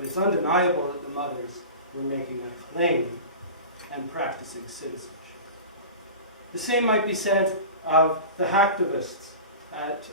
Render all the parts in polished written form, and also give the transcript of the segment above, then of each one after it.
but it's undeniable that the mothers were making a claim and practicing citizenship. The same might be said of the hacktivists at,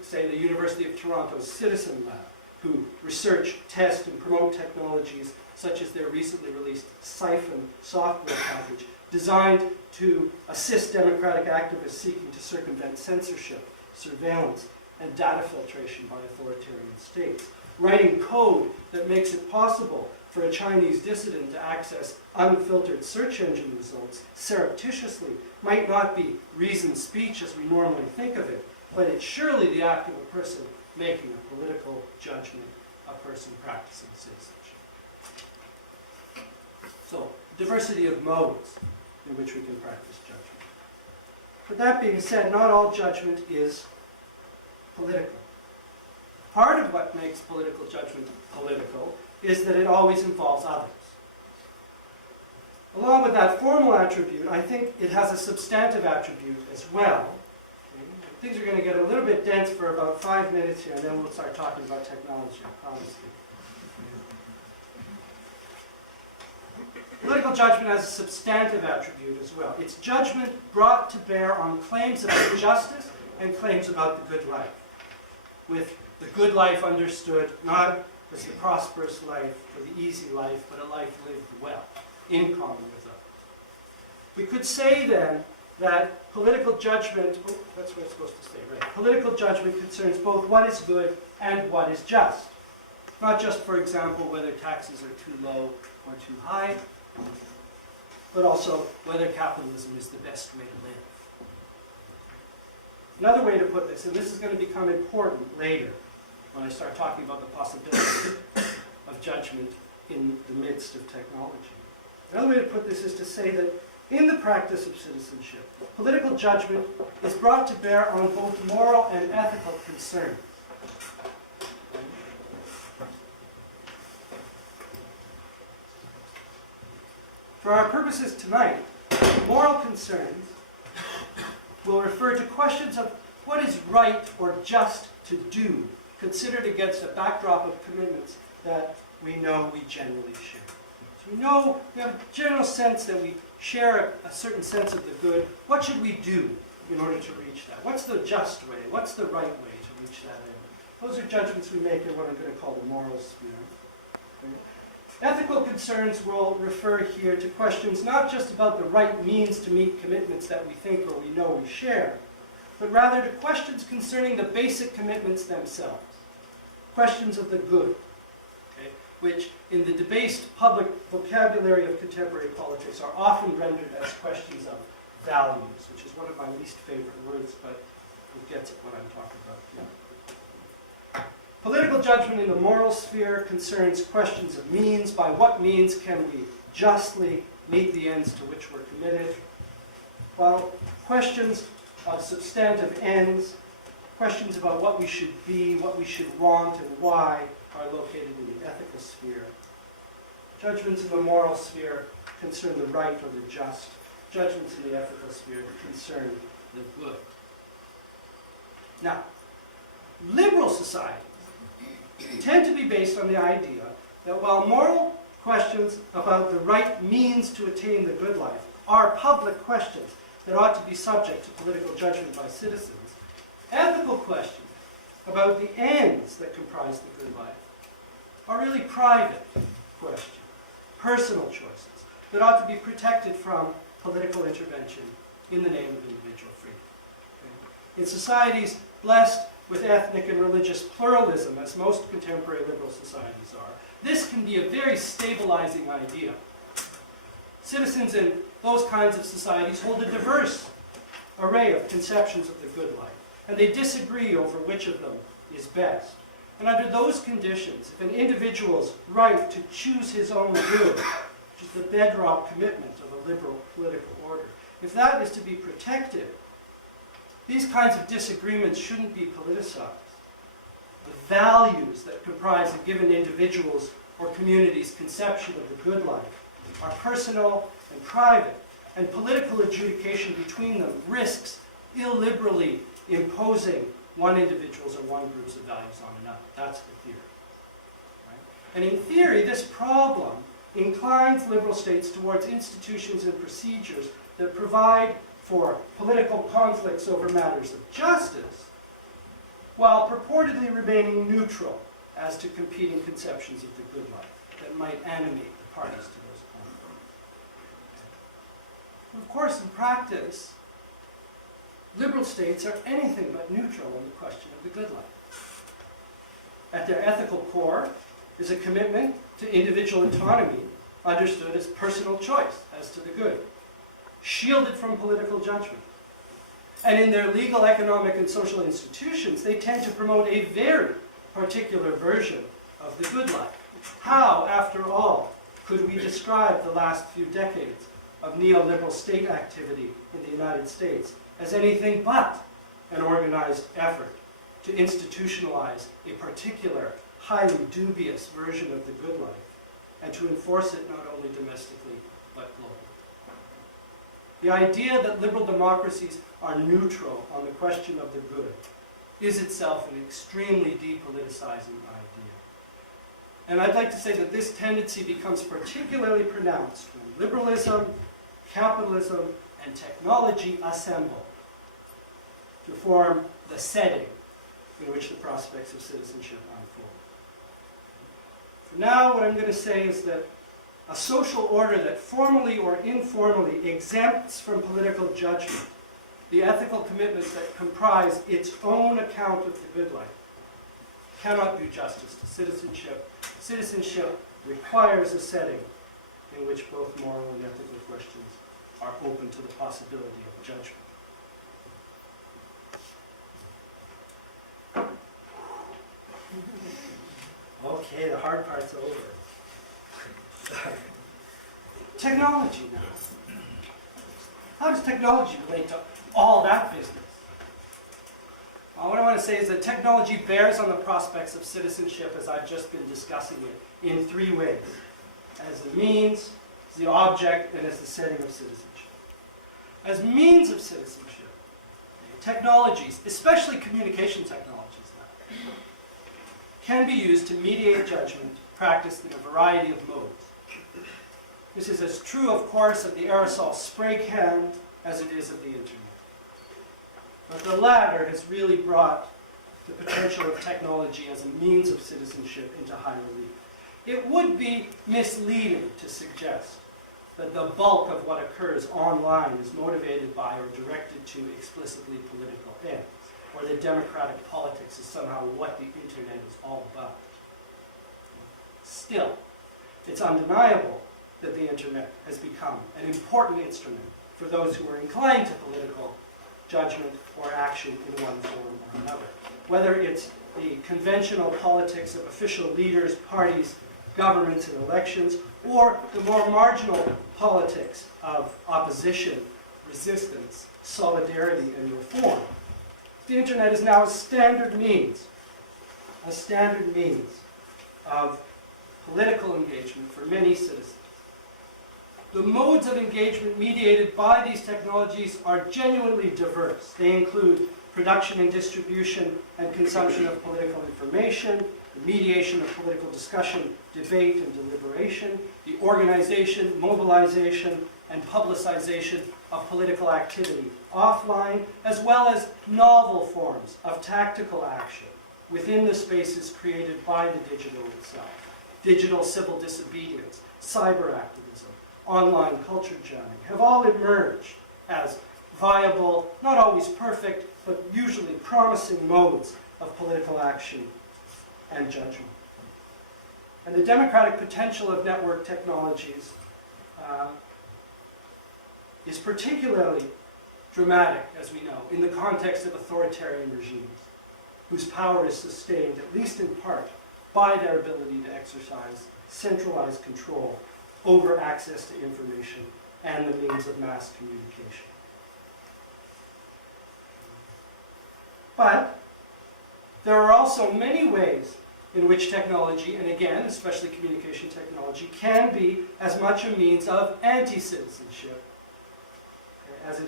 say, the University of Toronto's Citizen Lab, who research, test, and promote technologies such as their recently released Siphon software package, designed to assist democratic activists seeking to circumvent censorship, surveillance, and data filtration by authoritarian states. Writing code that makes it possible for a Chinese dissident to access unfiltered search engine results surreptitiously might not be reasoned speech as we normally think of it, but it's surely the act of a person making a political judgment, a person practicing citizenship. So, diversity of modes in which we can practice judgment. But that being said, not all judgment is political. Part of what makes political judgment political is that it always involves others. Along with that formal attribute, I think it has a substantive attribute as well. Okay? Things are going to get a little bit dense for about 5 minutes here, and then we'll start talking about technology, I promise you. Political judgment has a substantive attribute as well. It's judgment brought to bear on claims about justice and claims about the good life, with the good life understood not as the prosperous life or the easy life, but a life lived well, in common with others. We could say then that political judgment, oh, that's what it's supposed to say, right? Political judgment concerns both what is good and what is just. Not just, for example, whether taxes are too low or too high, but also whether capitalism is the best way to live. Another way to put this, and this is going to become important later when I start talking about the possibility of judgment in the midst of technology. Another way to put this is to say that in the practice of citizenship, political judgment is brought to bear on both moral and ethical concerns. For our purposes tonight, moral concerns will refer to questions of what is right or just to do, considered against a backdrop of commitments that we know we generally share. So we have a general sense that we share a certain sense of the good. What should we do in order to reach that? What's the just way? What's the right way to reach that end? Those are judgments we make in what I'm going to call the moral sphere. Okay? Ethical concerns will refer here to questions not just about the right means to meet commitments that we think or we know we share, but rather to questions concerning the basic commitments themselves. Questions of the good, okay, which in the debased public vocabulary of contemporary politics are often rendered as questions of values, which is one of my least favorite words, but it gets at what I'm talking about here. Political judgment in the moral sphere concerns questions of means. By what means can we justly meet the ends to which we're committed? While questions of substantive ends, questions about what we should be, what we should want, and why are located in the ethical sphere. Judgments in the moral sphere concern the right or the just. Judgments in the ethical sphere concern the good. Now, liberal societies tend to be based on the idea that while moral questions about the right means to attain the good life are public questions that ought to be subject to political judgment by citizens, ethical questions about the ends that comprise the good life are really private questions, personal choices that ought to be protected from political intervention in the name of individual freedom. Okay? In societies blessed with ethnic and religious pluralism, as most contemporary liberal societies are, this can be a very stabilizing idea. Citizens in those kinds of societies hold a diverse array of conceptions of the good life, and they disagree over which of them is best. And under those conditions, if an individual's right to choose his own good, which is the bedrock commitment of a liberal political order, if that is to be protected, these kinds of disagreements shouldn't be politicized. The values that comprise a given individual's or community's conception of the good life are personal and private, and political adjudication between them risks illiberally imposing one individual's or one group's values on another. That's the theory. Right? And in theory, this problem inclines liberal states towards institutions and procedures that provide for political conflicts over matters of justice, while purportedly remaining neutral as to competing conceptions of the good life that might animate the parties to those conflicts. Of course, in practice, liberal states are anything but neutral on the question of the good life. At their ethical core is a commitment to individual autonomy, understood as personal choice as to the good, shielded from political judgment. And in their legal, economic, and social institutions, they tend to promote a very particular version of the good life. How, after all, could we describe the last few decades of neoliberal state activity in the United States as anything but an organized effort to institutionalize a particular, highly dubious version of the good life, and to enforce it not only domestically, but globally? The idea that liberal democracies are neutral on the question of the good is itself an extremely depoliticizing idea. And I'd like to say that this tendency becomes particularly pronounced when liberalism, capitalism, and technology assemble to form the setting in which the prospects of citizenship unfold. For now, what I'm going to say is that a social order that formally or informally exempts from political judgment the ethical commitments that comprise its own account of the good life cannot do justice to citizenship. Citizenship requires a setting in which both moral and ethical questions are open to the possibility of judgment. Okay, the hard part's over. Technology now. How does technology relate to all that business? Well, what I want to say is that technology bears on the prospects of citizenship as I've just been discussing it in three ways: as the means, as the object, and as the setting of citizenship. As means of citizenship, technologies, especially communication technologies now, can be used to mediate judgment practiced in a variety of modes. This is as true, of course, of the aerosol spray can as it is of the internet. But the latter has really brought the potential of technology as a means of citizenship into high relief. It would be misleading to suggest that the bulk of what occurs online is motivated by or directed to explicitly political ends, or that democratic politics is somehow what the internet is all about. Still, it's undeniable that the internet has become an important instrument for those who are inclined to political judgment or action in one form or another. Whether it's the conventional politics of official leaders, parties, governments, and elections, or the more marginal politics of opposition, resistance, solidarity, and reform. The internet is now a standard means of political engagement for many citizens. The modes of engagement mediated by these technologies are genuinely diverse. They include production and distribution and consumption of political information, the mediation of political discussion, debate, and deliberation, the organization, mobilization, and publicization of political activity offline, as well as novel forms of tactical action within the spaces created by the digital itself. Digital civil disobedience, cyber activism, online culture jamming have all emerged as viable, not always perfect, but usually promising modes of political action and judgment. And the democratic potential of network technologies is particularly dramatic, as we know, in the context of authoritarian regimes, whose power is sustained, at least in part, by their ability to exercise centralized control over access to information and the means of mass communication. But there are also many ways in which technology, and again, especially communication technology, can be as much a means of anti-citizenship as it is